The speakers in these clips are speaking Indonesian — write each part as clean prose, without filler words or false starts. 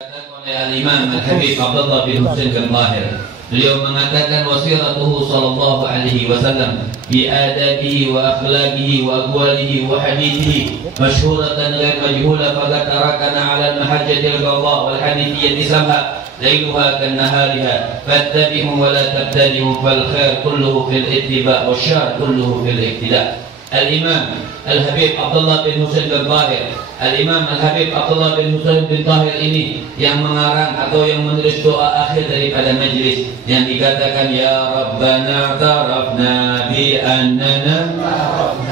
Oleh Al-Imam Al-Habib Abdullah bin Husain bin Tahir, beliau mengatakan wasiratuhu sallallahu alaihi wasallam bi adabihi wa akhlaqihi wa aqwalihi wa hadithihi masyhuratan ghair majhula faqad tarakana 'ala al-mahajjati al-bayda wal hadithi islamha layluha kan nahariha fattabi'u wa la tabtadi'u fal khair kulluhu fil ittiba' wasyarr kulluhu fil iqtida'. Al-Imam Al-Habib Abdullah bin Husain bin Tahir, Al-Imam Al-Habib Abdullah bin Husain bin Tahir ini yang mengarang atau yang menulis doa akhir daripada majlis yang dikatakan ya Rabbana tarafna bi annana.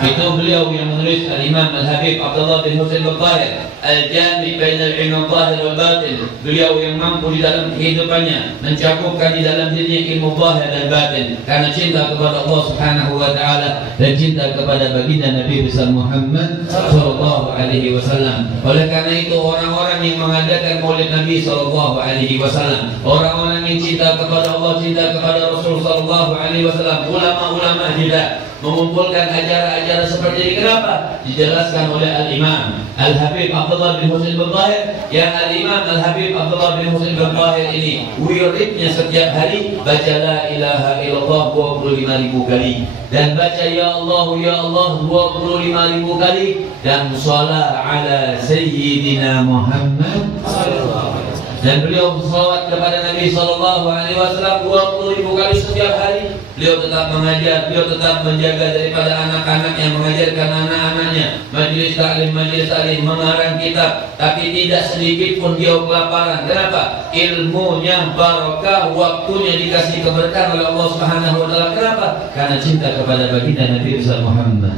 Itu beliau yang menulis. Al-Imam Al-Habib Abdullah bin Husain bin Tahir, Al-Jami' bainal ilmu zahir wal batin. Beliau yang mampu di dalam kehidupannya mencakupkan di dalam dirinya ilmu zahir dan batin karena cinta kepada Allah Subhanahu wa taala dan cinta kepada baginda Nabi besar Muhammad sallallahu alaihi wasallam. Oleh karena itu orang-orang yang mengadakan Maulid Nabi sallallahu alaihi wasallam, orang-orang yang cinta kepada Allah, cinta kepada Rasul sallallahu alaihi wasallam, ulama-ulama juga mengumpulkan acara-acara seperti ini. Kenapa? Dijelaskan oleh Al-Imam Al-Habib Abdullah bin Husain bin Tahir. Yang Al-Imam Al-Habib Abdullah bin Husain bin Tahir ini wiridnya setiap hari baca la ilaha illallah 25.000 kali dan baca ya Allah 25.000 kali dan shalat ala sayyidina Muhammad sallallahu alaihi wasallam. Dan beliau bersalawat kepada Nabi sallallahu alaihi wasallam 20.000 kali setiap hari. Beliau tetap mengajar, beliau tetap menjaga daripada anak-anaknya, mengajarkan anak-anaknya, majelis taklim, mengarang kitab, tapi tidak sedikit pun dia kelaparan. Kenapa? Ilmunya barakah, waktunya dikasih keberkahan oleh Allah Subhanahu wa taala. Kenapa? Karena cinta kepada baginda Nabi besar Muhammad.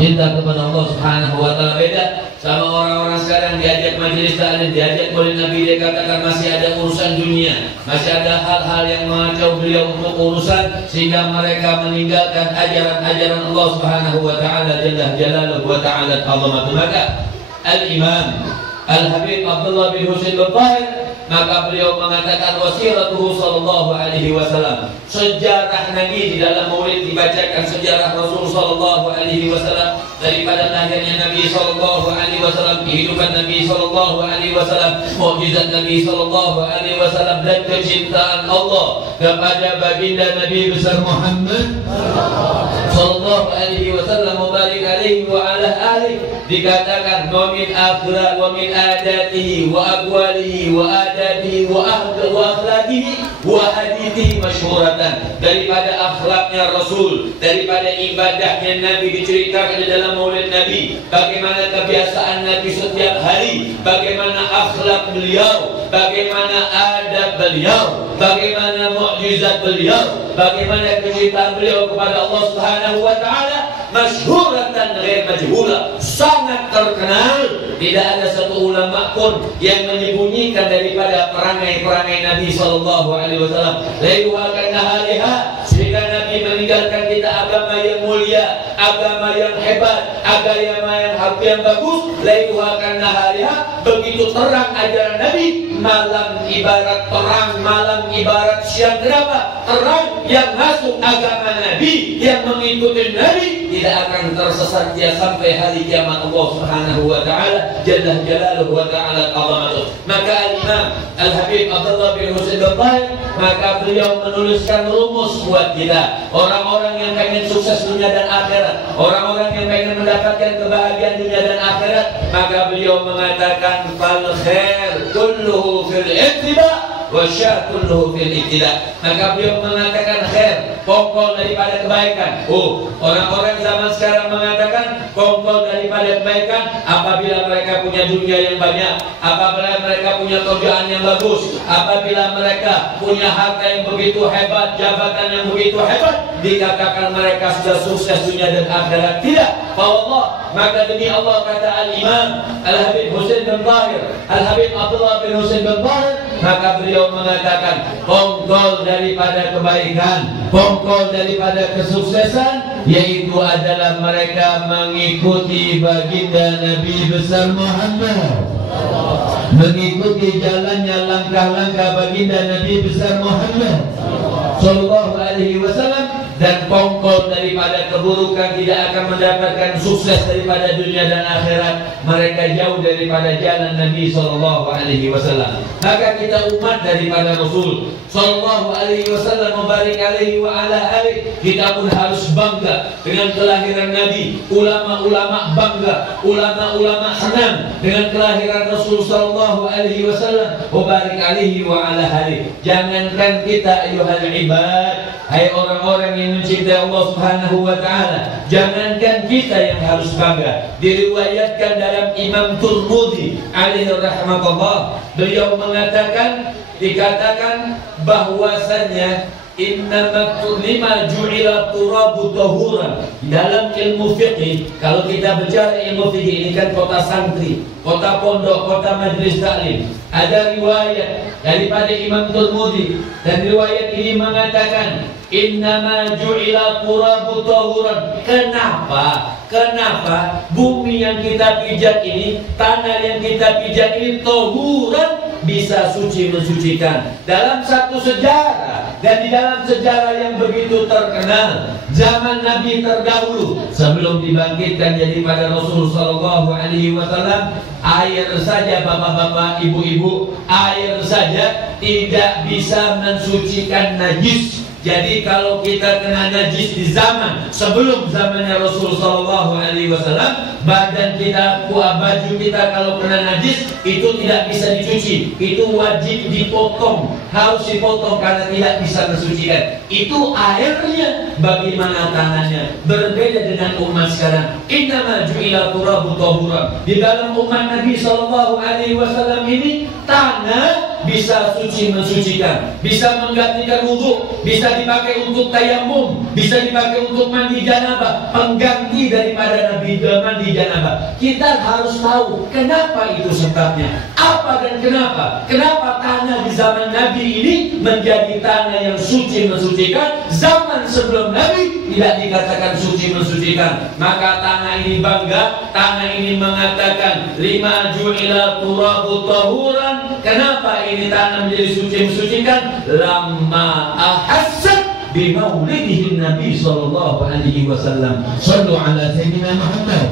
Cinta kepada Allah Subhanahu wa taala. Beda sama orang-orang sekarang diajak majelis taklim, diajak oleh Nabi, dia katakan masih ada urusan dunia, masih ada hal-hal yang mengacau beliau untuk urusan, sehingga mereka meninggalkan ajaran-ajaran Allah Subhanahu wa taala jalla jalaluhu wa ta'ala azamatu. Maka Al-Imam Al-Habib Abdullah bin Husain bin Tahir, maka beliau mengatakan wasiratuhu sallallahu alaihi wasallam, sejarah Nabi di dalam Maulid dibacakan sejarah Rasul sallallahu alaihi wasallam, daripada lahirnya Nabi sallallahu alaihi wasallam, kehidupan Nabi sallallahu alaihi wasallam, mukjizat Nabi sallallahu alaihi wasallam dan kecintaan Allah kepada baginda Nabi besar Muhammad sallallahu alaihi wasallam mubarak alaihi wa ala alihi. Dikatakan wa min akhlaq wa min adatihi wa aqwalihi wa adabihi wa akhlaqihi wa hadithihi masyhuratan. Daripada akhlaknya Rasul, daripada ibadahnya Nabi diceritakan di dalam Maulid Nabi, bagaimana kebiasaan Nabi setiap hari, bagaimana akhlak beliau, bagaimana adab beliau, bagaimana mukjizat beliau, bagaimana kecintaan beliau kepada Allah Subhanahu wa taala, masyhuratan ghair majhula, sangat terkenal. Tidak ada satu ulama pun yang menyembunyikan daripada perangai-perangai Nabi sallallahu alaihi wasallam. Lailuha kanahariha, sehingga Nabi meninggalkan kita agama yang mulia, agama yang hebat, agama yang bagus. Lailuha kanahariha, begitu terang ajaran Nabi. Malam ibarat terang, malam ibarat siang. Kenapa? Terang yang masuk agama Nabi, yang mengikuti Nabi tidak akan tersesat dia sampai hari kiamat. Allah Subhanahu wa taala jalla jalaluhu wa ta'ala azamatuh. Maka Al-Imam Al-Habib Abdullah bin Husain bin Tahir, maka beliau menuliskan rumus buat kita, orang-orang yang pengen sukses dunia dan akhirat, orang-orang yang pengen mendapatkan kebahagiaan dunia dan akhirat. Maka beliau mengatakan fal khair kulluhu fil ittiba' wa syarr kulluhu fil iqtida'. Maka beliau mengatakan khair, pokok daripada kebaikan. Orang-orang zaman sekarang mengatakan pokok daripada kebaikan apabila mereka punya dunia yang banyak, apabila mereka punya kerjaan yang bagus, apabila mereka punya harta yang begitu hebat, jabatan yang begitu hebat, dikatakan mereka sudah sukses dunia dan akhirat. Tidak, Allah. Maka demi Allah, kata Al-Imam Al-Habib Husain bin Tahir, Al-Habib Abdullah bin Husain bin Tahir, maka beliau mengatakan pokok daripada kebaikan, pokok daripada kesuksesan, yaitu adalah mereka mengikuti baginda Nabi besar Muhammad, mengikuti jalannya langkah-langkah baginda Nabi besar Muhammad sallallahu alaihi wasallam. Dan pokok daripada keburukan tidak akan mendapatkan sukses daripada dunia dan akhirat, mereka jauh daripada jalan Nabi sallallahu alaihi wasallam. Maka kita umat daripada Rasul sallallahu alaihi wasallam, mubarik alaihi wa ala alihi, kita pun harus bangga dengan kelahiran Nabi. Ulama-ulama bangga, ulama-ulama senang dengan kelahiran Rasul sallallahu alaihi wasallam, mubarik alaihi wa ala alihi. Jangankan kita ayuhal ibad, hai orang-orang yang mencintai Allah Subhanahu wa taala, jangankan kita yang harus bangga. Diriwayatkan dalam Imam Tirmidzi alaihi rahmatullah, beliau mengatakan, dikatakan bahwasanya innama lima ju'ila turabu tahuran. Dalam ilmu fikih, kalau kita bicara ilmu fikih ini kan kota santri, kota pondok, kota majelis taklim. Ada riwayat daripada Imam Tirmidzi, dan riwayat ini mengatakan innama ju'ila turabu tahuran. Kenapa bumi yang kita pijak ini, tanah yang kita pijak ini tahuran, bisa suci mensucikan? Dalam satu sejarah, dan di dalam sejarah yang begitu terkenal, zaman Nabi terdahulu sebelum dibangkitkan daripada Rasul sallallahu alaihi wasallam, air saja bapak-bapak, ibu-ibu, air saja tidak bisa mensucikan najis. Jadi kalau kita kena najis di zaman sebelum zamannya Rasul sallallahu alaihi wasallam, badan kita, baju kita kalau kena najis itu tidak bisa dicuci, itu wajib dipotong, harus dipotong karena tidak bisa mensucikan. Itu airnya. Bagaimana tanahnya? Berbeda dengan umat sekarang. Innama ju'ila turabu tahuran. Di dalam umat Nabi sallallahu alaihi wasallam ini, tanah bisa suci mensucikan, bisa menggantikan wudu, bisa dipakai untuk tayamum, bisa dipakai untuk mandi janabah, pengganti daripada Nabi mandi janabah. Kita harus tahu kenapa itu sebabnya, apa dan kenapa tanah di zaman Nabi ini menjadi tanah yang suci mensucikan, zaman sebelum Nabi tidak dikatakan suci mensucikan. Maka tanah ini bangga, tanah ini mengatakan lima ju'ila turabu tahuran. Kenapa ini tanah menjadi suci mensucikan? Lamma ahassan bimaulidihin Nabi sallallahu alaihi wasallam. Sallu ala sayyidina Muhammad.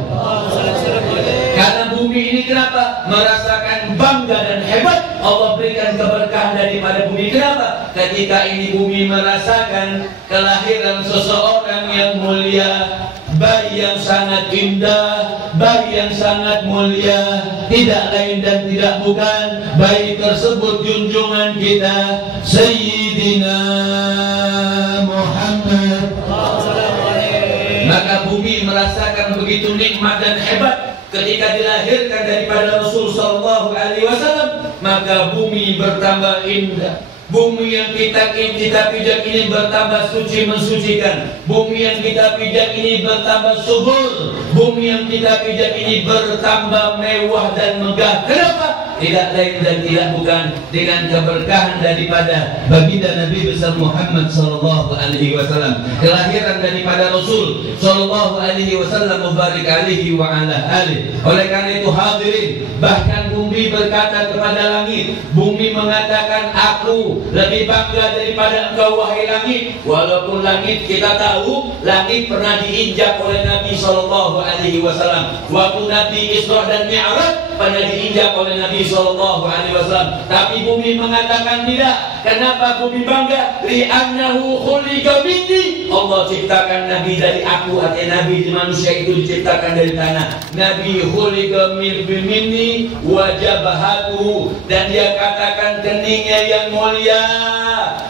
Karena bumi ini kenapa merasakan bangga dan hebat, Allah berikan keberkahan daripada bumi. Kenapa? Ketika ini bumi merasakan kelahiran seseorang yang mulia, bayi yang sangat indah, bayi yang sangat mulia, tidak lain dan tidak bukan, bayi tersebut junjungan kita Sayyidina Muhammad. Maka bumi merasakan begitu nikmat dan hebat ketika dilahirkan daripada Rasul sallallahu alaihi wasallam. Maka bumi bertambah indah. Bumi yang kita pijak ini bertambah suci mensucikan. Bumi yang kita pijak ini bertambah subur. Bumi yang kita pijak ini bertambah mewah dan megah. Kenapa? Tidak lain dan tidak bukan dengan keberkahan daripada baginda Nabi besar Muhammad sallallahu alaihi wasallam, kelahiran daripada Rasul sallallahu alaihi wasallam, mubarik alaihi wa ala alihi. Oleh karena itu hadirin, bahkan bumi berkata kepada langit, bumi mengatakan, aku lebih bangga daripada engkau wahai langit. Walaupun langit kita tahu langit pernah diinjak oleh Nabi sallallahu alaihi wasallam. Waktu Nabi Isra dan Mi'raj pernah diinjak oleh Nabi sallallahu alaihi wasallam. Tapi bumi mengatakan tidak. Kenapa bumi bangga? Li'annahu khuliqa minni. Allah ciptakan Nabi dari aku, artinya Nabi di manusia itu diciptakan dari tanah. Nabi khuliqa minni wa jabhatuhu, dan dia katakan keningnya yang mulia.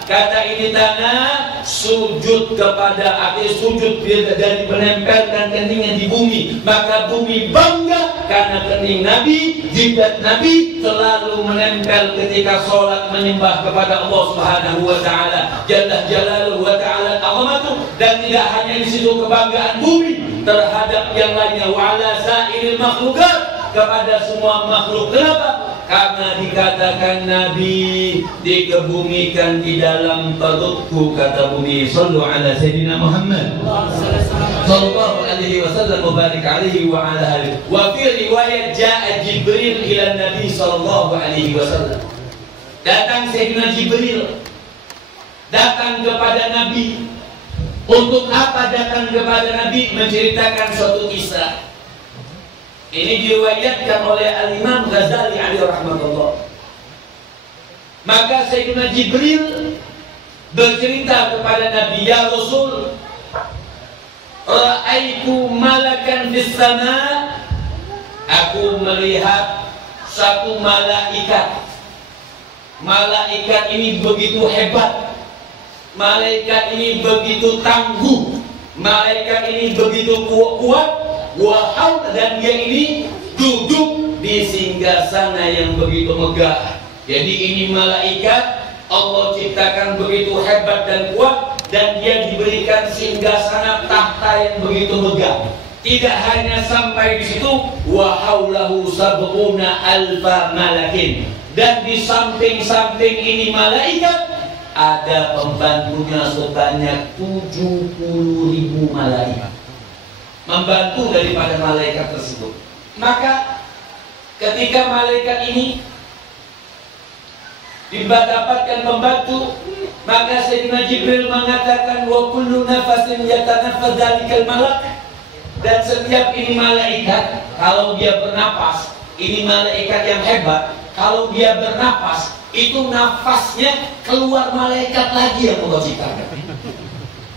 Kata ini tanah sujud kepada, artinya sujud dari menempelkan keningnya di bumi. Maka bumi bangga karena kening Nabi, jidat Nabi selalu menempel ketika sholat menyembah kepada Allah Subhanahu wa taala jalla jalaluhu wa ta'ala azamatuh. Dan tidak hanya di situ kebanggaan bumi terhadap yang lainnya, wa ala sa'iril makhlukat, kepada semua makhluk. Kenapa? Karena dikatakan Nabi dikebumikan di dalam perutku, kata bumi. Sallu ala sayyidina Muhammad sallallahu alaihi wasallam, mubarik alaihi wa ala alihi. Wa fi riwayat ja'a Jibril ila Nabi sallallahu alaihi wasallam. Datang Sayyidina Jibril, datang kepada Nabi Untuk apa datang kepada Nabi menceritakan suatu kisah? Ini diriwayatkan oleh Al-Imam Ghazali alaihi rahmatullah. Maka Sayyidina Jibril bercerita kepada Nabi, ya Rasul, ra'aitu malakan fis sama, aku melihat satu malaikat. Malaikat ini begitu hebat, malaikat ini begitu tangguh, malaikat ini begitu kuat, dan dia ini duduk di singgasana yang begitu megah. Jadi ini malaikat Allah ciptakan begitu hebat dan kuat, dan dia diberikan singgasana tahta yang begitu megah. Tidak hanya sampai di situ, wa haulahu sab'una alfa malakin, dan di samping-samping ini malaikat ada pembantunya sebanyak 70.000 malaikat, membantu daripada malaikat tersebut. Maka ketika malaikat ini didapatkan pembantu, maka Sayyidina Jibril mengatakan, wa kullu nafasin yatanaffas dzalikal malak, dan setiap ini malaikat kalau dia bernapas, ini malaikat yang hebat, kalau dia bernapas itu nafasnya keluar malaikat lagi yang Allah ciptakan.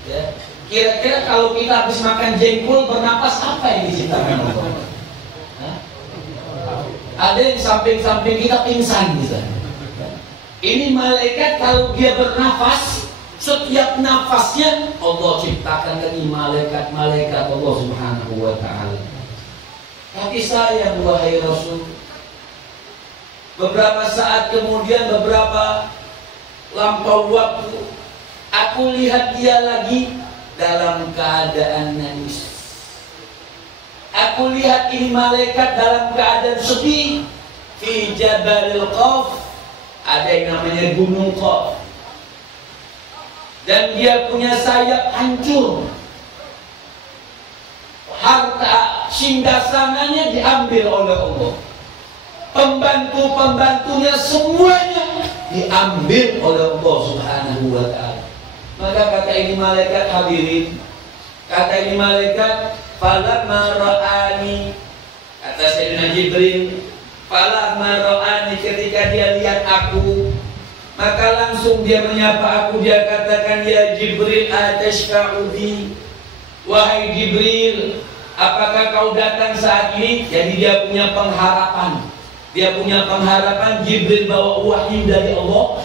Ya. Kira-kira kalau kita habis makan jengkol bernapas, apa yang diciptakan Allah? Ada yang samping-samping kita pingsan misalnya. Ini malaikat kalau dia bernafas, setiap nafasnya Allah ciptakan lagi malaikat-malaikat Allah Subhanahu wa ta'ala. Tapi sayang wahai Rasul, beberapa saat kemudian, beberapa lampau waktu, aku lihat dia lagi dalam keadaan nangis. Aku lihat ini malaikat dalam keadaan sedih. Fi Jabalil Qaf, ada yang namanya Gunung Qaf, dan dia punya sayap hancur. Harta singgasananya diambil oleh Allah. Pembantu-pembantunya semuanya diambil oleh Allah Subhanahu wa ta'ala. Maka kata ini malaikat, hadirin, kata ini malaikat, falamma ra'ani, kata Sayyidina Jibril, falamma ra'ani, ketika dia lihat aku, maka langsung dia menyapa aku, dia katakan, ya Jibril atashfa'u bi, wahai Jibril, apakah kau datang saat ini? Jadi dia punya pengharapan. Dia punya pengharapan. Jibril bawa wahyu dari Allah.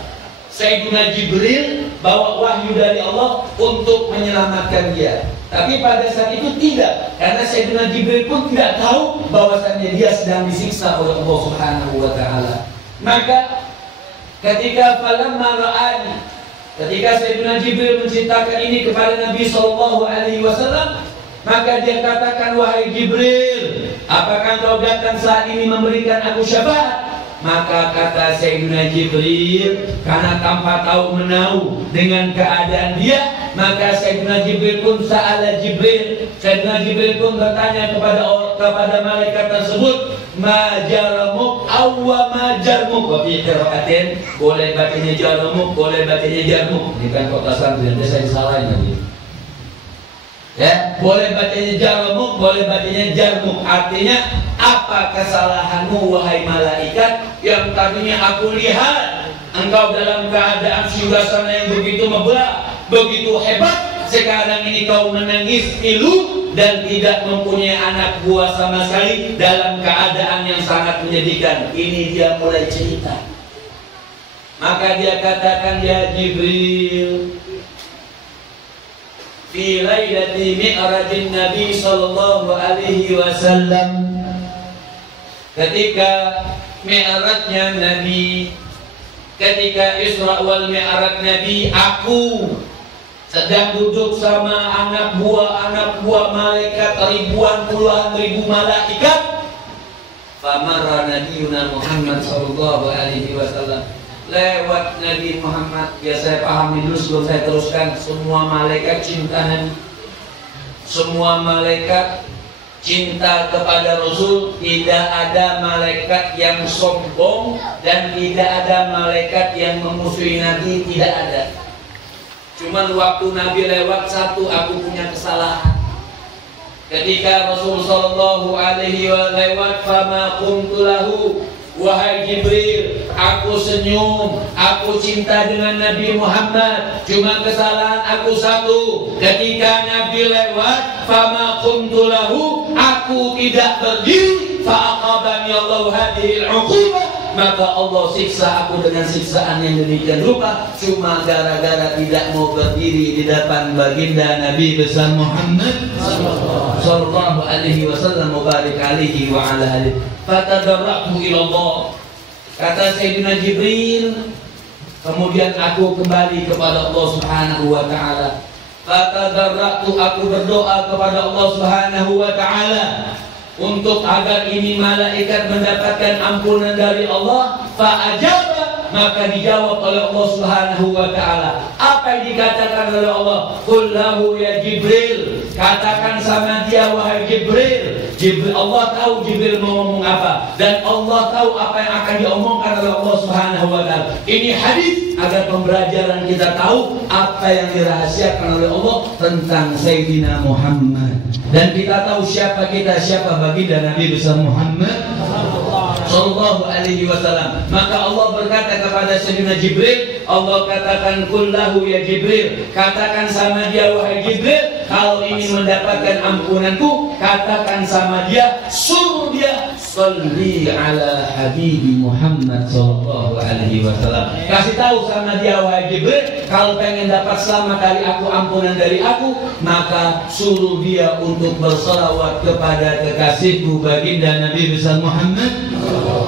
Sayyidina Jibril bawa wahyu dari Allah untuk menyelamatkan dia. Tapi pada saat itu tidak, karena Sayyidina Jibril pun tidak tahu bahwasannya dia sedang disiksa oleh Allah Subhanahu wa ta'ala. Maka ketika falamma ra'ani, ketika Sayyidina Jibril menceritakan ini kepada Nabi SAW, maka dia katakan, wahai Jibril, apakah kau datang saat ini memberikan aku syafaat? Maka kata Sayyidina Jibril, karena tanpa tahu menahu dengan keadaan dia, maka Sayyidina Jibril pun Sayyidina Jibril pun bertanya kepada malaikat tersebut, ma jaramuk awwa ma jarmuk. Wa fi qira'atin, boleh bacanya jaramuk, boleh bacanya jarmuk. Ini kan kota santri, saya disalahin lagi. Ya, boleh bacanya jaramuk, boleh bacanya jarmuk. Artinya, apa kesalahanmu wahai malaikat, yang tadinya aku lihat engkau dalam keadaan singgasana yang begitu megah, begitu hebat, sekarang ini kau menangis pilu dan tidak mempunyai anak buah sama sekali, dalam keadaan yang sangat menyedihkan. Ini dia mulai cerita. Maka dia katakan, ya Jibril, fi lailati mi'rajin Nabi sallallahu alaihi wasallam, ketika mi'rajnya Nabi, ketika Isra wal Mi'raj Nabi, aku sedang duduk sama anak buah malaikat, ribuan puluhan ribu malaikat. Famara Nabiyuna Muhammad sallallahu alaihi wasallam, lewat Nabi Muhammad. Ya, saya pahami dulu sebelum saya teruskan. Semua malaikat cinta Nabi, semua malaikat cinta kepada Rasul. Tidak ada malaikat yang sombong dan tidak ada malaikat yang memusuhi Nabi, tidak ada. Cuman waktu Nabi lewat satu, aku punya kesalahan. Ketika Rasul sallallahu alaihi wa lewat, fama qumtu lahu, wahai Jibril, aku senyum, aku cinta dengan Nabi Muhammad. Cuma kesalahan aku satu, ketika Nabi lewat, fama qumtu lahu, aku tidak berdiri, fa'aqabani Allah hadhil 'uqubah, maka Allah siksa aku dengan siksaan yang demikian rupa, cuma gara-gara tidak mau berdiri di depan baginda Nabi besar Muhammad sallallahu alaihi wasallam mubarak alaihi wa ala alihi. Fatadarra'tu ila Allah, kata Sayyidina Jibril, kemudian aku kembali kepada Allah Subhanahu wa taala. Fatadarra'tu, aku berdoa kepada Allah Subhanahu wa taala untuk agar ini malaikat mendapatkan ampunan dari Allah. Fa'ajaba, maka dijawab oleh Allah Subhanahu wa taala. Apa yang dikatakan oleh Allah? Qul lahu ya Jibril, katakan sama dia wahai Jibril. Allah tahu Jibril mau ngomong apa, dan Allah tahu apa yang akan diomongkan oleh Allah Subhanahu wa taala. Ini hadis agar pembelajaran kita tahu apa yang dirahasiakan oleh Allah tentang Sayyidina Muhammad, dan kita tahu siapa kita, siapa baginda Nabi besar Muhammad sallallahu alaihi wasallam. Maka Allah berkata kepada Sayyidina Jibril, Allah katakan kullahu ya Jibril, katakan sama dia wahai Jibril, kalau ingin mendapatkan ampunanku, katakan sama dia, suruh dia salli ala habibi Muhammad sallallahu alaihi wasallam. Kasih tahu sama dia wahai Jibril, kalau pengen dapat selamat dari aku, ampunan dari aku, maka suruh dia untuk bersalawat kepada kekasihku baginda Nabi besar Muhammad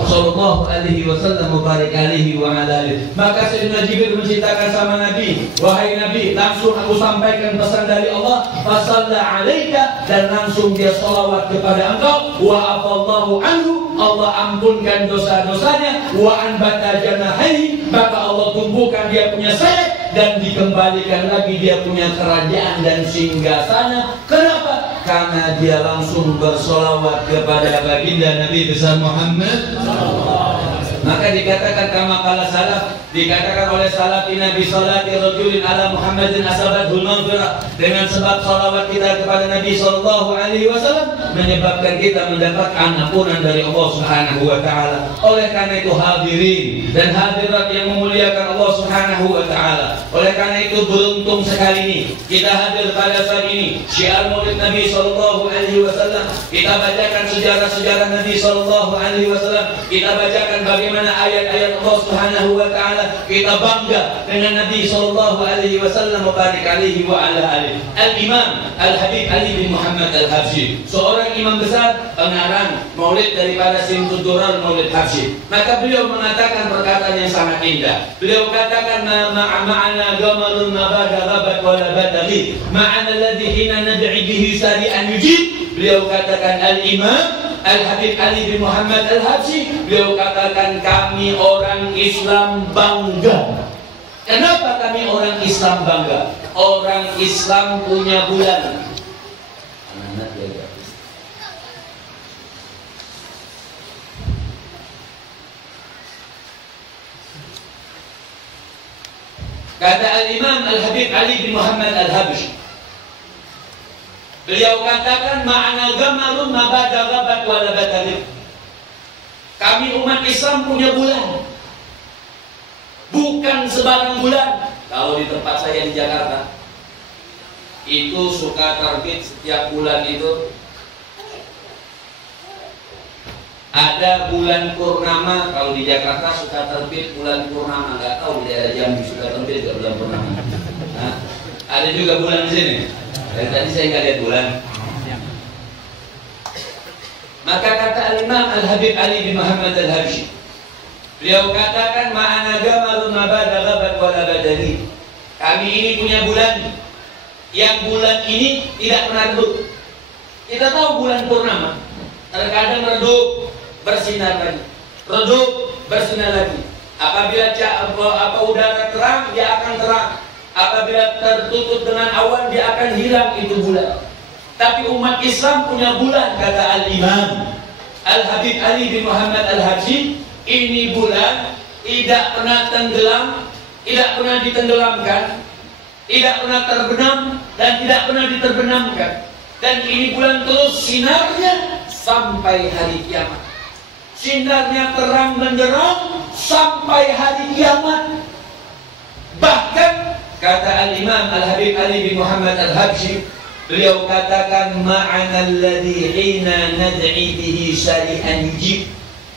sallallahu alaihi wasallam mubarak alaihi wa ala alihi. Maka Sayyidina Jibril menceritakan sama Nabi, wahai Nabi, langsung aku sampaikan pesan dari Allah, fasalla alaika, dan langsung dia salawat kepada engkau, wa afallahu anhu, Allah ampunkan dosa-dosanya, wa anbata janahihi, maka Allah tumbuhkan dia punya sayap dan dikembalikan lagi dia punya kerajaan dan singgasana. Kenapa? Karena dia langsung bersolawat kepada baginda Nabi besar Muhammad. Maka dikatakan kama qala salaf, dikatakan oleh salafi Nabi salati rajulin ala Muhammadin asabatul maghfirah, dengan sebab salawat kita kepada Nabi sallallahu alaihi wasallam menyebabkan kita mendapatkan ampunan dari Allah Subhanahu wa taala. Oleh karena itu hadirin dan hadirat yang memuliakan Allah Subhanahu wa taala, oleh karena itu beruntung sekali ini kita hadir pada saat ini syiar Maulid Nabi sallallahu alaihi wasallam. Kita bacakan sejarah-sejarah Nabi sallallahu alaihi wasallam, kita bacakan bagaimana ayat-ayat Allah Subhanahu wa taala, kita bangga dengan Nabi sallallahu alaihi wasallam mubarak alaihi wa ala alihi. Al-Imam Al-Habib Ali bin Muhammad Al-Habsyi, seorang imam besar pengarang Maulid daripada Simtud Durar Maulid Habsyi. Maka beliau mengatakan perkataan yang sangat indah. Beliau katakan ma'ana gamalun mabada ghabat wa la badali ma'ana alladhi hina nad'i bihi sari'an yujib. Beliau katakan Al-Imam Al-Habib Ali bin Muhammad Al-Habsyi, beliau katakan kami orang Islam bangga. Kenapa kami orang Islam bangga? Orang Islam punya bulan. Kata Al-Imam Al-Habib Ali bin Muhammad Al-Habsyi, beliau katakan ma'ana gamalun mabada ghabat wala batalib. Kami umat Islam punya bulan, bukan sebarang bulan. Kalau di tempat saya di Jakarta itu suka terbit setiap bulan itu ada bulan purnama. Kalau di Jakarta suka terbit bulan purnama, nggak tahu di daerah Jambi suka terbit bulan purnama. Nah, ada juga bulan di sini. Dan tadi saya nggak lihat bulan. Maka kata Al-Imam Al-Habib Ali bin Muhammad Al-Habsyi, beliau katakan ma'ana gamalun mabada ghabat wala badali. Kami ini punya bulan, yang bulan ini tidak pernah redup. Kita tahu bulan purnama, terkadang redup bersinar lagi, redup bersinar lagi. Apabila udara terang, dia akan terang. Apabila tertutup dengan awan, dia akan hilang itu bulan. Tapi umat Islam punya bulan, kata Al-Imam Al-Habib Ali bin Muhammad Al-Habsyi, ini bulan tidak pernah tenggelam, tidak pernah ditenggelamkan, tidak pernah terbenam dan tidak pernah diterbenamkan. Dan ini bulan terus sinarnya sampai hari kiamat. Sinarnya terang benderang sampai hari kiamat. Bahkan kata Al-Imam Al-Habib Ali bin Muhammad Al-Habsyi, beliau katakan ma'ana alladhi hina nad'i bihi syari'an yujib.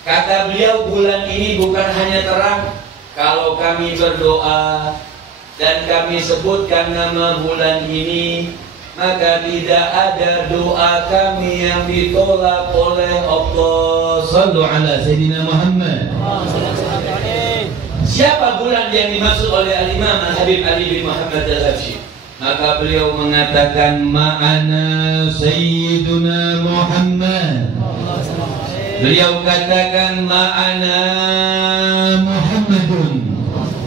Kata beliau, bulan ini bukan hanya terang kalau kami berdoa dan kami sebutkan nama bulan ini, maka tidak ada doa kami yang ditolak oleh Allah. Sallu ala Sayyidina Muhammad. Siapa bulan yang dimaksud oleh Al-Imam Al-Habib Ali bin Muhammad Al-Habsyi? Maka beliau mengatakan ma'ana Sayyiduna Muhammad. Beliau katakan ma'ana Muhammadun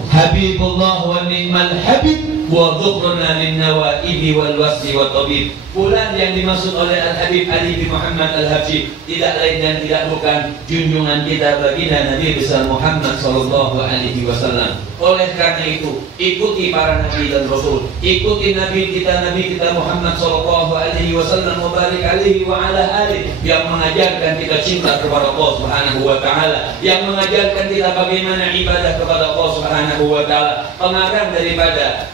Habibullah wa ni'mal habib wa dhukruna lin nawaibi wal wasli wa tabib. Bulan yang dimaksud oleh Al-Habib Ali bin Muhammad Al-Habsyi tidak lain dan tidak bukan junjungan kita baginda Nabi besar Muhammad sallallahu alaihi wasallam. Oleh karena itu, ikuti para nabi dan rasul, ikuti nabi kita Muhammad sallallahu alaihi wasallam wa barik alaihi wa ala alihi, yang mengajarkan kita cinta kepada Allah Subhanahu wa taala, yang mengajarkan kita bagaimana ibadah kepada Allah Subhanahu wa taala.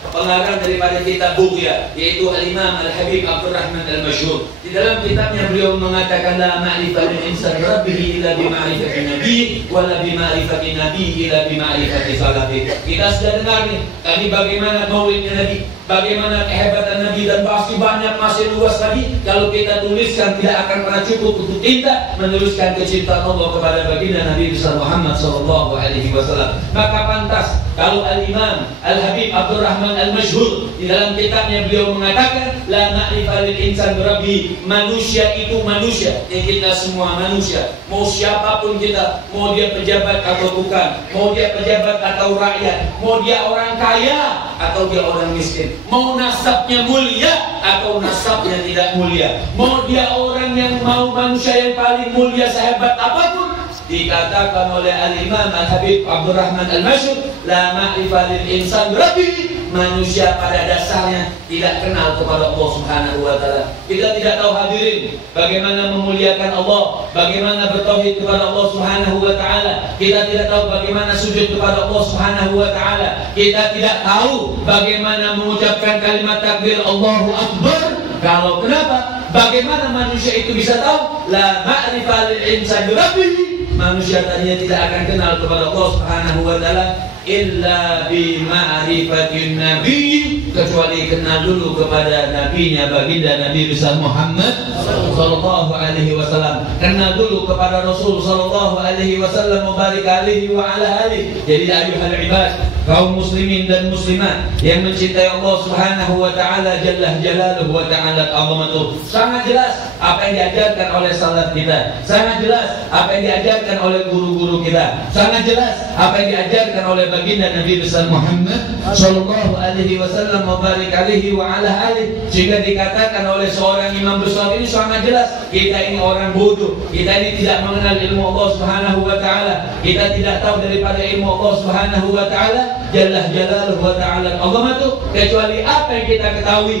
Pengarang daripada kitab Bughya yaitu Al-Imam Al-Habib Abdurrahman Al-Masyhur. Di dalam kitabnya beliau mengatakan la ma'rifata lil insani rabbihi illa bi ma'rifati nabiy wa la bi ma'rifati nabiy illa bi ma'rifati salafih. Kita sudah dengar nih tadi bagaimana maulidnya Nabi, bagaimana kehebatan Nabi, dan pasti banyak masih luas lagi. Kalau kita tuliskan tidak akan pernah cukup untuk kita meneruskan kecintaan Allah kepada baginda Nabi besar Muhammad sallallahu alaihi wasallam. Maka pantas kalau Al-Imam Al-Habib Abdurrahman Al-Masyhur di dalam kitabnya beliau mengatakan la ma'rifata lil insani rabbi, manusia itu manusia, kita semua manusia, mau siapapun kita, mau dia pejabat atau bukan, mau dia pejabat atau rakyat, mau dia orang kaya atau dia orang miskin, mau nasabnya mulia atau nasabnya tidak mulia, mau dia orang yang mau manusia yang paling mulia sehebat apapun, dikatakan oleh Al-Imam Al-Habib Abdurrahman Al-Masyhur la ma'rifata lil insani rabbi, manusia pada dasarnya tidak kenal kepada Allah Subhanahu wa taala. Kita tidak tahu hadirin bagaimana memuliakan Allah, bagaimana bertauhid kepada Allah Subhanahu wa taala. Kita tidak tahu bagaimana sujud kepada Allah Subhanahu wa taala. Kita tidak tahu bagaimana mengucapkan kalimat takbir Allahu Akbar. Kalau kenapa? Bagaimana manusia itu bisa tahu? La ma'rifata lil insani rabbi, manusia tadinya tidak akan kenal kepada Allah Subhanahu wa taala illa bi ma'rifatin nabi, kecuali kenal dulu kepada nabinya baginda Nabi besar Muhammad sallallahu alaihi wasallam, kenal dulu kepada Rasul sallallahu alaihi wasallam wa barik alaihi wa ala alihi. Jadi ayuhal ibad, kaum muslimin dan muslimat yang mencintai Allah Subhanahu wa taala jalla jalaluhu wa ta'ala azamatuh, sangat jelas apa yang diajarkan oleh salaf kita, sangat jelas apa yang diajarkan oleh guru-guru kita, sangat jelas apa yang diajarkan oleh baginda Nabi besar Muhammad sallallahu alaihi wasallam wa barik alaihi wa ala alihi. Jika dikatakan oleh seorang imam besar ini sangat jelas, kita ini orang bodoh, kita ini tidak mengenal ilmu Allah Subhanahu wa taala, kita tidak tahu daripada ilmu Allah Subhanahu wa taala jalla jalaluhu wa ta'ala azamatuh, kecuali apa yang kita ketahui.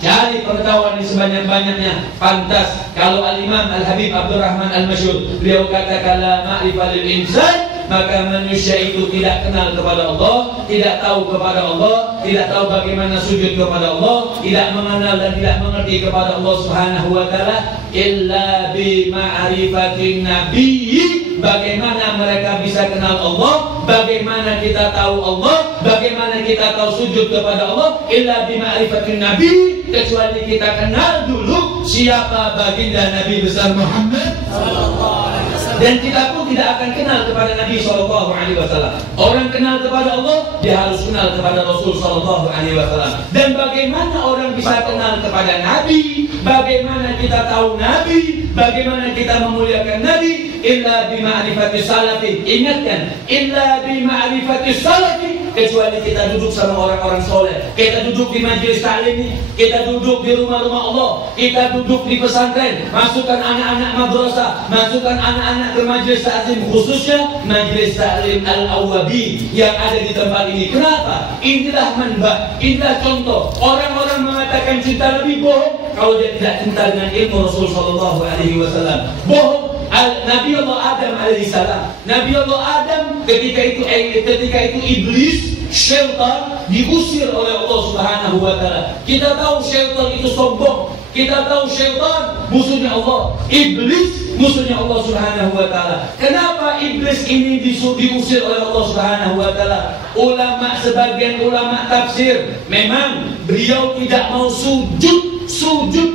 Cari pengetahuan ini sebanyak-banyaknya. Pantas kalau Al-Imam Al-Habib Abdurrahman Al-Masyhur beliau katakan la ma'rifata lil insan, maka manusia itu tidak kenal kepada Allah, tidak tahu kepada Allah, tidak tahu bagaimana sujud kepada Allah, tidak mengenal dan tidak mengerti kepada Allah Subhanahu wa taala illa bi ma'rifatin nabiyyi. Bagaimana mereka bisa kenal Allah, bagaimana kita tahu Allah, bagaimana kita tahu sujud kepada Allah illa bi ma'rifatin nabi, kecuali kita kenal dulu siapa baginda Nabi besar Muhammad sallallahu alaihi wasallam. Dan kita pun tidak akan kenal kepada Nabi sallallahu alaihi wasallam. Orang kenal kepada Allah, dia harus kenal kepada Rasul sallallahu alaihi wasallam. Dan bagaimana orang bisa kenal kepada Nabi, bagaimana kita tahu Nabi, bagaimana kita memuliakan Nabi illa bi ma'rifati salafi. Ingatkan, illa bi ma'rifati salafi, kecuali kita duduk sama orang-orang soleh. Kita duduk di majelis taklim ini, kita duduk di rumah-rumah Allah, kita duduk di pesantren, masukkan anak-anak madrasah, masukkan anak-anak ke majelis taklim, khususnya majelis taklim Al-Awwabi yang ada di tempat ini. Kenapa? Inilah manbah, inilah contoh. Orang-orang mengatakan cinta Nabi bohong kalau dia tidak cinta dengan ilmu Rasul sallallahu alaihi wasallam. Bohong. Nabi Allah Adam alaihissalam. Nabi Allah Adam ketika itu iblis, syaitan diusir oleh Allah Subhanahu wa taala. Kita tahu syaitan itu sombong. Kita tahu syaitan musuhnya Allah. Iblis musuhnya Allah Subhanahu wa taala. Kenapa iblis ini diusir oleh Allah Subhanahu wa taala? Sebagian ulama tafsir memang beliau tidak mau sujud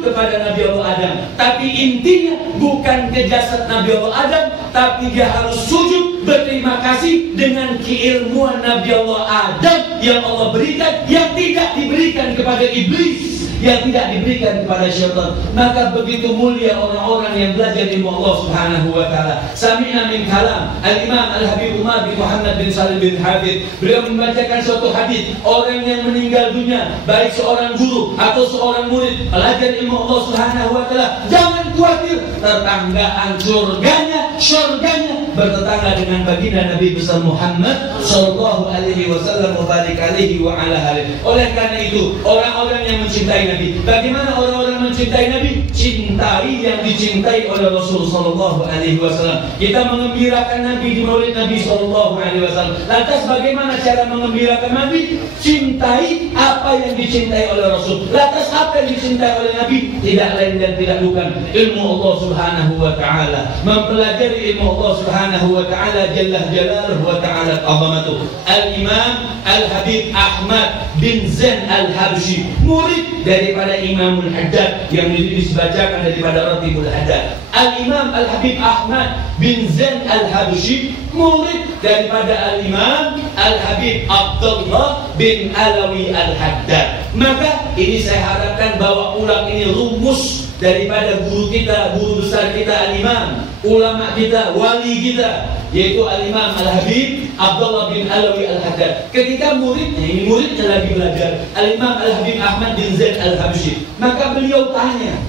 kepada Nabi Allah Adam. Tapi intinya bukan ke jasad Nabi Allah Adam, tapi dia harus sujud berterima kasih dengan keilmuan Nabi Allah Adam yang Allah berikan, yang tidak diberikan kepada iblis, yang tidak diberikan kepada syaitan. Maka begitu mulia orang-orang yang belajar ilmu Allah Subhanahu wa taala. Sami'na min kalam Al-Imam Al-Habib Umar bin Muhammad bin Salim bin Habib. Beliau membacakan suatu hadis, orang yang meninggal dunia, baik seorang guru atau seorang murid, belajar ilmu Allah Subhanahu wa taala, jangan khawatir, tetanggaan surganya bertetangga dengan baginda Nabi besar Muhammad sallallahu alaihi wasallam wa barik alaihi wa ala alihi. Oleh karena itu, orang-orang yang mencintai Nabi, bagaimana orang-orang mencintai Nabi? Cintai yang dicintai oleh Rasul sallallahu alaihi wasallam. Kita mengembirakan Nabi di Maulid Nabi sallallahu alaihi wasallam. Lantas bagaimana cara mengembirakan Nabi? Cintai apa yang dicintai oleh Rasul. Lantas apa yang dicintai oleh Nabi? Tidak lain dan tidak bukan ilmu Allah Subhanahu wa taala. Mempelajari ilmu Allah Subhanahu wa taala jalla jalaluhu wa ta'ala azamatuh. Al-Imam Al-Habib Ahmad bin Zain Al-Habsyi, murid daripada Imamul Haddad yang dibacakan daripada Ratibul Haddad. Al-Imam Al-Habib Ahmad bin Zain Al-Habsyi, murid daripada Al-Imam Al-Habib Abdullah bin Alawi Al-Haddad. Maka ini saya harapkan bawa ulang ini rumus daripada guru kita, guru besar kita Al-Imam, ulama kita, wali kita, yaitu Al-Imam Al-Habib Abdullah bin Alawi Al-Haddad. Ketika muridnya lagi belajar, Al-Imam Al-Habib Ahmad bin Zain Al-Habsyi, maka beliau tanya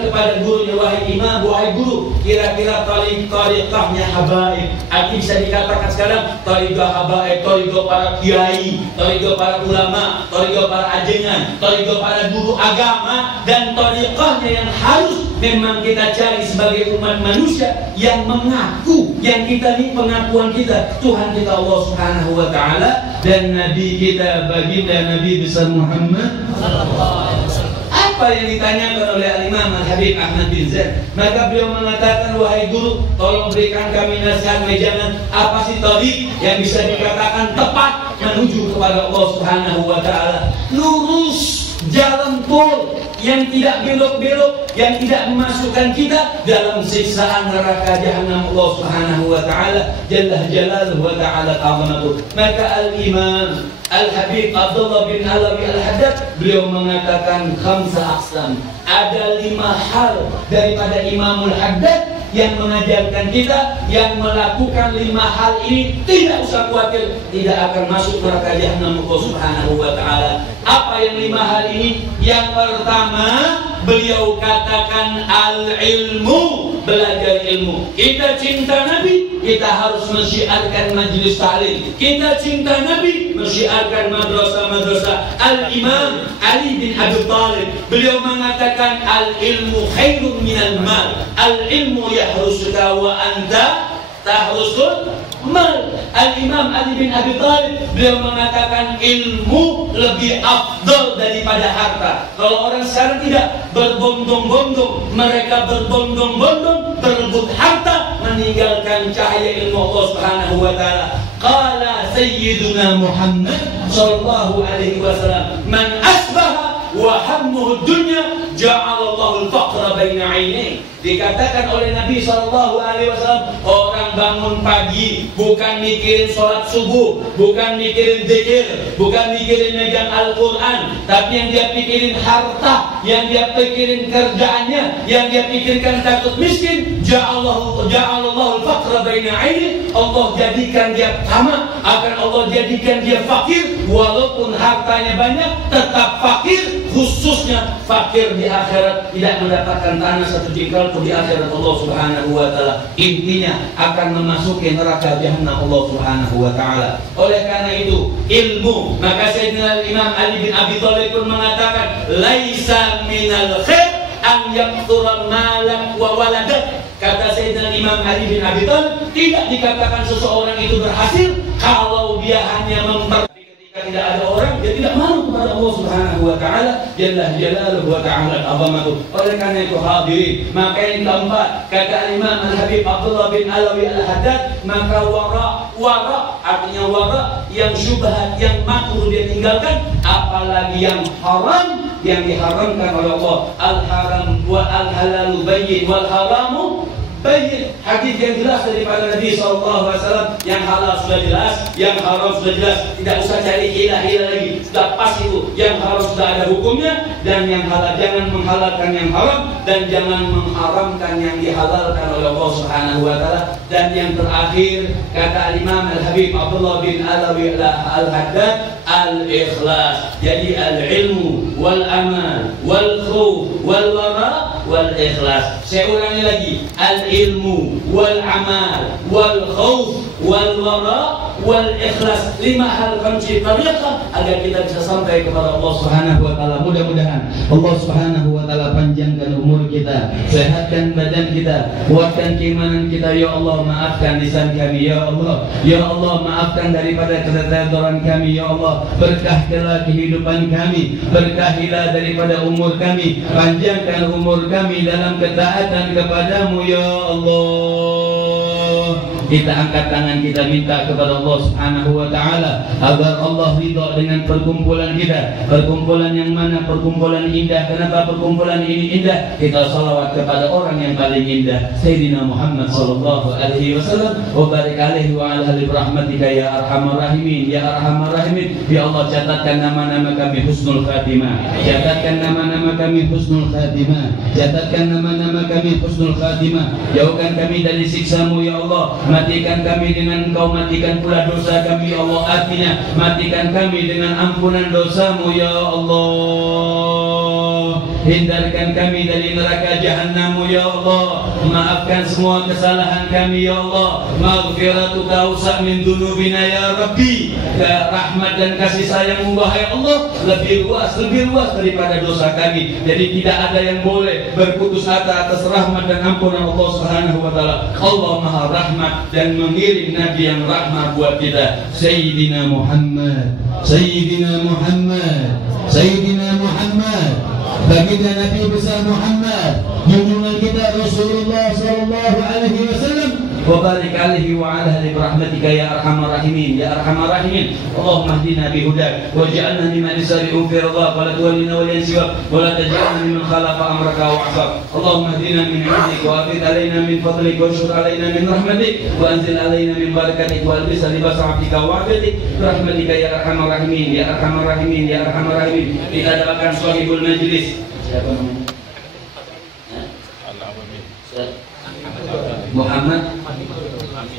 kepada gurunya, wahai imam, wahai guru, kira-kira tariqahnya habaib, arti bisa dikatakan sekarang tariqah habaib, tariqah para kiai, tariqah para ulama, tariqah para ajengan, tariqah para guru agama, dan tariqahnya yang harus memang kita cari sebagai umat manusia yang mengaku, yang kita ini pengakuan kita Tuhan kita Allah Subhanahu wa taala dan Nabi kita baginda Nabi besar Muhammad sallallahu alaihi wasallam. Apa yang ditanyakan oleh Al-Imam Al-Habib Ahmad bin Zain? Maka beliau mengatakan, wahai guru, tolong berikan kami nasihat wejangan, apa sih tadi yang bisa dikatakan tepat menuju kepada Allah Subhanahu wa taala? Lurus, jalan tol yang tidak belok-belok, yang tidak memasukkan kita dalam siksaan neraka jahanam Allah Subhanahu wa taala jalla jalaluhu wa ta'ala azamatuh. Maka Al-Imam Al-Habib Abdullah bin Alawi Al-Haddad beliau mengatakan khamsa aqsam, ada 5 hal daripada Imamul Haddad yang mengajarkan kita, yang melakukan 5 hal ini tidak usah khawatir, tidak akan masuk neraka jahanam Allah Subhanahu wa taala. Apa yang 5 hal ini? Yang pertama, beliau katakan al-ilmu, belajar ilmu. Kita cinta Nabi, kita harus mensyiarkan majlis ta'lim. Kita cinta Nabi, mensyiarkan madrasah-madrasah. Al-Imam Ali bin Abi Thalib, beliau mengatakan al-ilmu khairun minal mal. Al-ilmu yahrusuka wa anta tahrusul mal. Al-Imam Ali bin Abi Thalib beliau mengatakan ilmu lebih afdal daripada harta. Kalau orang sekarang tidak, berbondong-bondong, mereka berbondong-bondong berebut harta, meninggalkan cahaya ilmu Allah Subhanahu wa taala. Qala sayyiduna Muhammad sallallahu alaihi wasallam, man asbaha wa hammuhu dunya ja'alallahu al-faqra baina 'ainayhi. Dikatakan oleh Nabi sallallahu alaihi wasallam, orang bangun pagi bukan mikirin sholat subuh, bukan mikirin zikir, bukan mikirin megang Al-Quran, tapi yang dia pikirin harta, yang dia pikirin kerjaannya, yang dia pikirkan takut miskin, ja'alallahu al-faqra baina 'ainayhi. Allah jadikan dia tamak, akan Allah menjadikan dia fakir, walaupun hartanya banyak tetap fakir, khususnya fakir di akhirat, tidak mendapatkan tanah satu jengkal pun di akhirat Allah Subhanahu wa taala. Intinya akan memasuki neraka jahanam Allah Subhanahu wa taala. Oleh karena itu, ilmu, maka Sayyidina Imam Ali bin Abi Thalib pun mengatakan, laisa minal khair an yakthura malak wa waladak. Kata Sayyidina Imam Ali bin Abi Thalib, tidak dikatakan seseorang itu berhasil kalau dia hanya ketika tidak ada orang, dia tidak malu kepada Allah Subhanahu wa taala, jalla jalaluhu wa ta'ala azamatuh. Oleh karena itu hadirin, maka yang keempat, kata Imam Al-Habib Abdullah bin Alawi Al-Haddad, maka wara artinya wara yang syubhat, yang makruh dia tinggalkan, apalagi yang haram yang diharamkan oleh Allah. Al-haram wa al-halalu bayyin wal haramu bayyin. Hadis yang jelas daripada Nabi SAW. Yang halal sudah jelas, yang haram sudah jelas. Tidak usah cari hilah-hilah lagi, sudah pas itu. Yang haram sudah ada hukumnya, dan yang halal jangan menghalalkan yang haram, dan jangan mengharamkan yang dihalalkan oleh Allah Subhanahu wa taala. Dan yang terakhir, kata Imam Al-Habib Abdullah bin Alawi Al-Haddad, al-ikhlas. Jadi al-ilmu wal amal wal khawf wal wara wal ikhlas. Saya ulangi lagi, al-ilmu wal amal wal khawf wal wara wal ikhlas. 5 hal kunci tariqah agar kita bisa sampai kepada Allah Subhanahu wa taala. Mudah-mudahan Allah Subhanahu wa taala panjangkan umur kita, sehatkan badan kita, kuatkan keimanan kita. Ya Allah, maafkan lisan kami ya Allah. Ya Allah, maafkan daripada keterdoran kami ya Allah. Berkahilah kehidupan kami, berkahilah daripada umur kami, panjangkan umur kami dalam ketaatan kepadamu ya Allah. Kita angkat tangan, kita minta kepada Allah Subhanahu wa taala agar Allah ridha dengan perkumpulan kita. Perkumpulan yang mana? Perkumpulan indah. Kenapa perkumpulan ini indah? Kita salawat kepada orang yang paling indah, Sayyidina Muhammad sallallahu alaihi wasallam. Wa barik alaihi wa ala ali rahmatika ya arhamar rahimin ya arhamar rahimin. Ya Allah, catatkan nama-nama kami husnul khatimah. Catatkan nama-nama kami husnul khatimah. Catatkan nama-nama kami husnul khatimah. Jauhkan kami dari siksa-Mu ya Allah. Matikan kami dengan Engkau, matikan pula dosa kami ya Allah. Artinya matikan kami dengan ampunan dosa-Mu ya Allah. Hindarkan kami dari neraka jahanam-Mu ya Allah. Maafkan semua kesalahan kami ya Allah. Maghfiratuka awsa' min dunubina ya Rabbi. Rahmat dan kasih sayang-Mu wahai Allah lebih luas daripada dosa kami. Jadi tidak ada yang boleh berputus asa atas rahmat dan ampunan Allah Subhanahu wa taala. Allah Maha Rahmat dan mengirim Nabi yang rahmat buat kita, Sayyidina Muhammad, Sayyidina Muhammad, Sayyidina Muhammad. Baginda Nabi besar Muhammad, junjungan kita Rasulullah sallallahu alaihi wasallam. Wa barik alaihi wa ala ali rahmatika ya arhamar rahimin ya arhamar rahimin. Allahumma hdina bi hudak waj'alna mimman yusari'u fi ridhak wa la tuwallina waliyan siwak wa la taj'alna mimman khalafa amraka wa 'asab. Allahumma hdina min 'indika wa afid alaina min fadlik wa shur alaina min rahmatik wa anzil alaina min barakatik wa albis libas 'afika wa 'afiyatik rahmatika ya arhamar rahimin ya arhamar rahimin ya arhamar rahimin. Kita doakan sahibul majlis. Siapa namanya?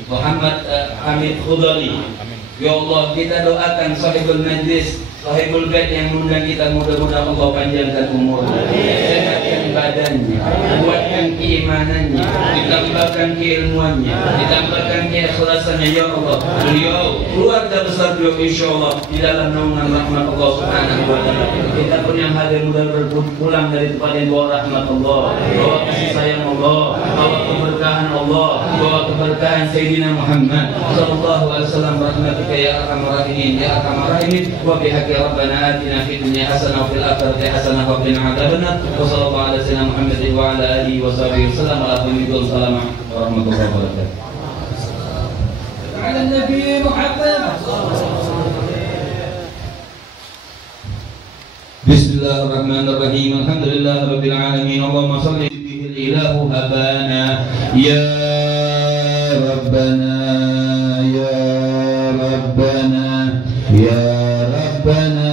Muhammad Hamid Khudali. Ya Allah, kita doakan sahibul majlis, sahibul bait yang mengundang kita, mudah-mudahan Allah panjangkan umurnya, sehatkan badannya, kuatkan keimanannya, ditambahkan keilmuannya, ditambahkan keikhlasannya ya Allah. Beliau, keluarga besar beliau insyaallah di dalam naungan rahmat Allah Subhanahu wa taala. Kita pun yang hadir mudah-mudahan pulang dari tempat yang bawa rahmat Allah, bawa kasih sayang Allah, bawa keberkahan Allah, bawa keberkahan Sayyidina Muhammad sallallahu alaihi wasallam. Rahmatika ya arhamar rahimin ya arhamar rahimin. Wa bihaqqi rabbana atina fid dunya hasanah wa fil akhirati hasanah wa qina adzabannar. Wa sallallahu ala sayyidina Muhammadin wa ala alihi wa sahbihi wasallam. Assalamualaikum warahmatullahi wabarakatuh. Ala Nabi Muhammad. Bismillahirrahmanirrahim. Alhamdulillahirabbil alamin. Allahumma shalli bihil ilahu habana ya rabbana ya rabbana ya rabbana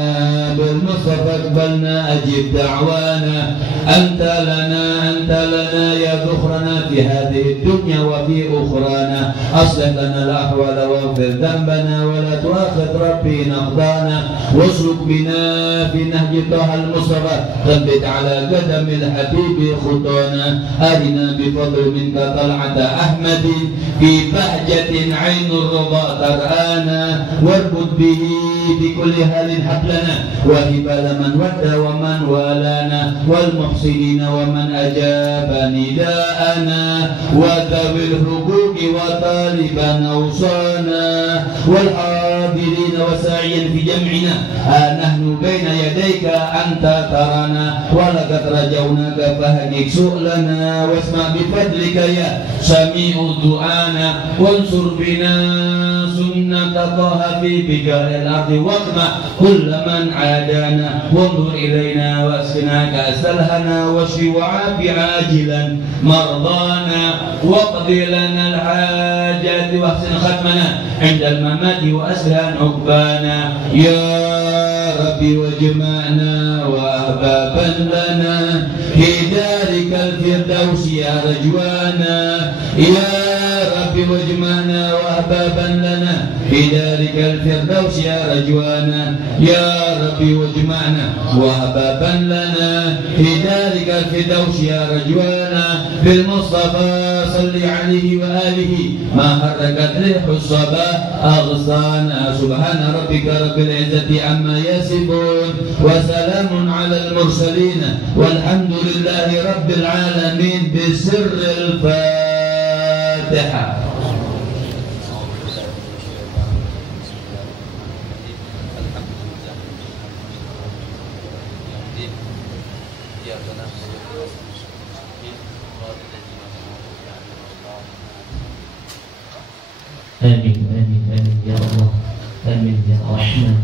المصطفى اقبلنا أجب دعوانا أنت لنا يا ذخرنا في هذه الدنيا وفي أخرانا أصلح لنا الأحوال واغفر ذنبنا ولا تؤاخذ ربي نقضانا واسلك بنا في نهج طه المصطفى ثبت على قدم الحبيب خطانا أرنا بفضل منك طلعة أحمد في بهجة عين الرضا ترآنا واربط به بكل حال حبلنا وهب لمن ودى ومن والانا والمحسنين ومن أجاب نداءنا وذوي الحقوق وطالبا أوصانا والحاضرين وساعيا في جمعنا نحن بين يديك أنت ترانا ولقد رجوناك فهدك سؤلنا واسمع بفضلك يا سميع دعانا وانصر بنا سنة طه في بقاع الأرض واقمع كل من عادانا وانظر إلينا واسقنا كأس الهنا واشف وعاف عاجلا مرضانا واقض لنا الحاجات واحسن ختمنا عند الممات وأسهل عقبانا يا ربي واجمعنا وأحبابا لنا في دارك الفردوس يا رجوانا يا ربي واجمعنا وأحبابا لنا في دارك الفردوس يا رجوانا يا ربي واجمعنا وأحبابا لنا في دارك الفردوس يا رجوانا بالمصطفى صل عليه وآله ما حركت ريح الصباح أغصانا سبحان ربك رب العزة عما يصفون وسلام على المرسلين والحمد لله رب العالمين بسر الفاتحة. آمين آمين آمين يا الله آمين يا رحمن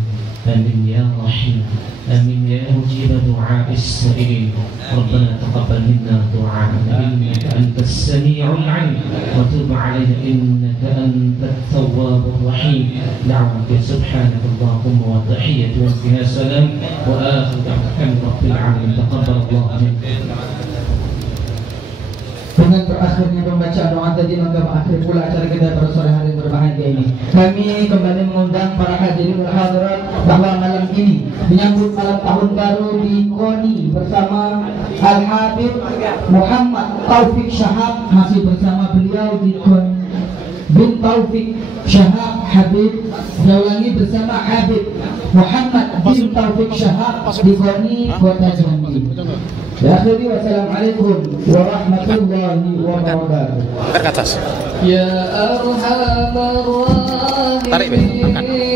آمين يا رحيم آمين يا مجيب دعاء السائلين ربنا تقبل منا دعاءنا إنك أنت السميع العليم وتب علينا إنك أنت التواب الرحيم دعوك سبحانك اللهم وتحية فيها سلام وآخر دعوانا رب العالمين تقبل الله منك. Dengan berakhirnya pembacaan doa tadi maka berakhir pula acara kita pada sore hari berbahagia ini. Kami kembali mengundang para hadirin wal hadirat bahwa malam ini menyambut malam tahun baru di KONI bersama Al-Habib Muhammad Taufik Syahab, masih bersama beliau di KONI bin Taufik Syahab Habib, saya ulangi, bersama Habib Muhammad bin Taufik Syahab di KONI Kota Jambi. Akhiri wassalamualaikum warahmatullahi wabarakatuh. Ke atas. Ya arhamar rahimin. Tarik,